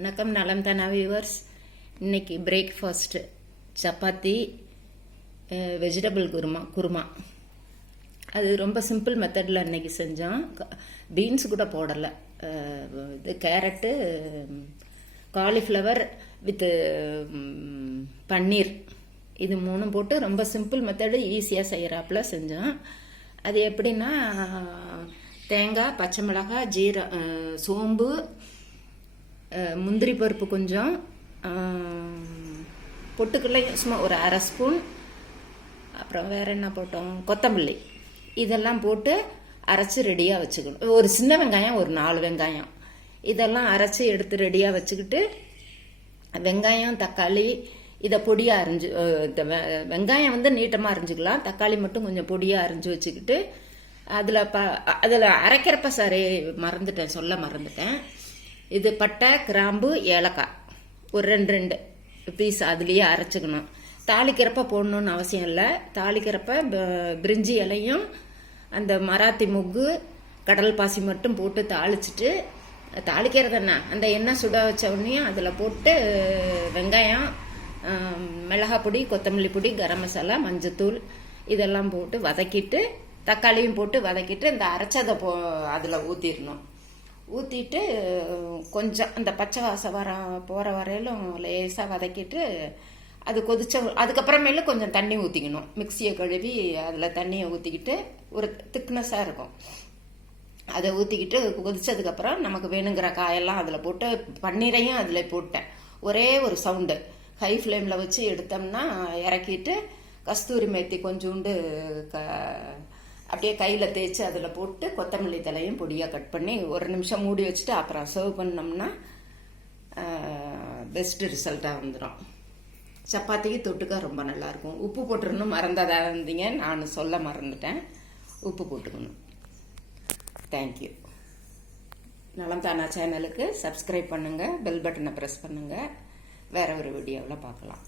வணக்கம் நலம் தானா வியூவர்ஸ். இன்னைக்கு பிரேக்ஃபாஸ்ட்டு சப்பாத்தி வெஜிடபிள் குருமா. அது ரொம்ப சிம்பிள் மெத்தடில் இன்னைக்கு செஞ்சோம். பீன்ஸ் கூட போடலை. இது கேரட்டு, காலிஃப்ளவர் வித்து பன்னீர், இது மூணும் போட்டு ரொம்ப சிம்பிள் மெத்தடு ஈஸியாக செய்கிறாப்புல செஞ்சோம். அது எப்படின்னா, தேங்காய், பச்சை மிளகாய், சோம்பு, முந்திரி பருப்பு கொஞ்சம், பொட்டுக்கடலை சும்மா ஒரு அரை ஸ்பூன், அப்புறம் வேறு என்ன போட்டோம், கொத்தமல்லி, இதெல்லாம் போட்டு அரைச்சி ரெடியாக வச்சுக்கணும். ஒரு சின்ன வெங்காயம், ஒரு 4 வெங்காயம், இதெல்லாம் அரைச்சி எடுத்து ரெடியாக வச்சுக்கிட்டு, வெங்காயம், தக்காளி இதை பொடியாக அரிஞ்சு, வெங்காயம் வந்து நீட்டமாக அரிஞ்சுக்கலாம், தக்காளி மட்டும் கொஞ்சம் பொடியாக அரிஞ்சு வச்சுக்கிட்டு, அதில் அரைக்கிறப்ப சொல்ல மறந்துட்டேன். இது பட்டை, கிராம்பு, ஏலக்காய் ஒரு 2 பீஸ் அதுலேயே அரைச்சிக்கணும். தாளிக்கிறப்ப போடணுன்னு அவசியம் இல்லை. தாளிக்கிறப்ப பிரிஞ்சி இலையும் அந்த மராத்தி முக்கு, கடல் பாசி மட்டும் போட்டு தாளிச்சிட்டு, தாளிக்கிறது என்ன, அந்த எண்ணெய் சுட வச்ச உடனே அதில் போட்டு வெங்காயம், மிளகாய் பொடி, கொத்தமல்லி பொடி, கரம் மசாலா, மஞ்சத்தூள் இதெல்லாம் போட்டு வதக்கிட்டு, தக்காளியும் போட்டு வதக்கிட்டு, இந்த அரைச்சதை அதில் ஊற்றிடணும். ஊற்றிட்டு கொஞ்சம் அந்த பச்சை வாசம் போகிற வரையிலும் லேசாக வதக்கிட்டு, அது அதுக்கப்புறமேல கொஞ்சம் தண்ணி ஊற்றிக்கணும். மிக்சியை கழுவி அதில் தண்ணியை ஊற்றிக்கிட்டு, ஒரு திக்னஸாக இருக்கும், அதை ஊற்றிக்கிட்டு கொதிச்சதுக்கப்புறம் நமக்கு வேணுங்கிற காயெல்லாம் அதில் போட்டு, பன்னீரையும் அதில் போட்டேன். ஒரே ஒரு சவுண்டு ஹை ஃப்ளேமில் வச்சு எடுத்தோம்னா இறக்கிட்டு, கஸ்தூரி மேத்தி கொஞ்சோண்டு அப்படியே கையில் தேய்ச்சி அதில் போட்டு, கொத்தமல்லி தலையும் பொடியாக கட் பண்ணி 1 நிமிஷம் மூடி வச்சுட்டு அப்புறம் சர்வ் பண்ணோம்னா பெஸ்ட் ரிசல்ட்டாக வந்துடும். சப்பாத்திக்கு தொட்டுக்க ரொம்ப நல்லாயிருக்கும். உப்பு போட்டுருணும் மறந்ததாக இருந்தீங்க, நான் சொல்ல மறந்துட்டேன். உப்பு போட்டுக்கணும். தேங்க்யூ. நலம் தானா சேனலுக்கு சப்ஸ்கிரைப் பண்ணுங்கள், பெல் பட்டனை ப்ரெஸ் பண்ணுங்கள். வேற ஒரு வீடியோவில் பார்க்கலாம்.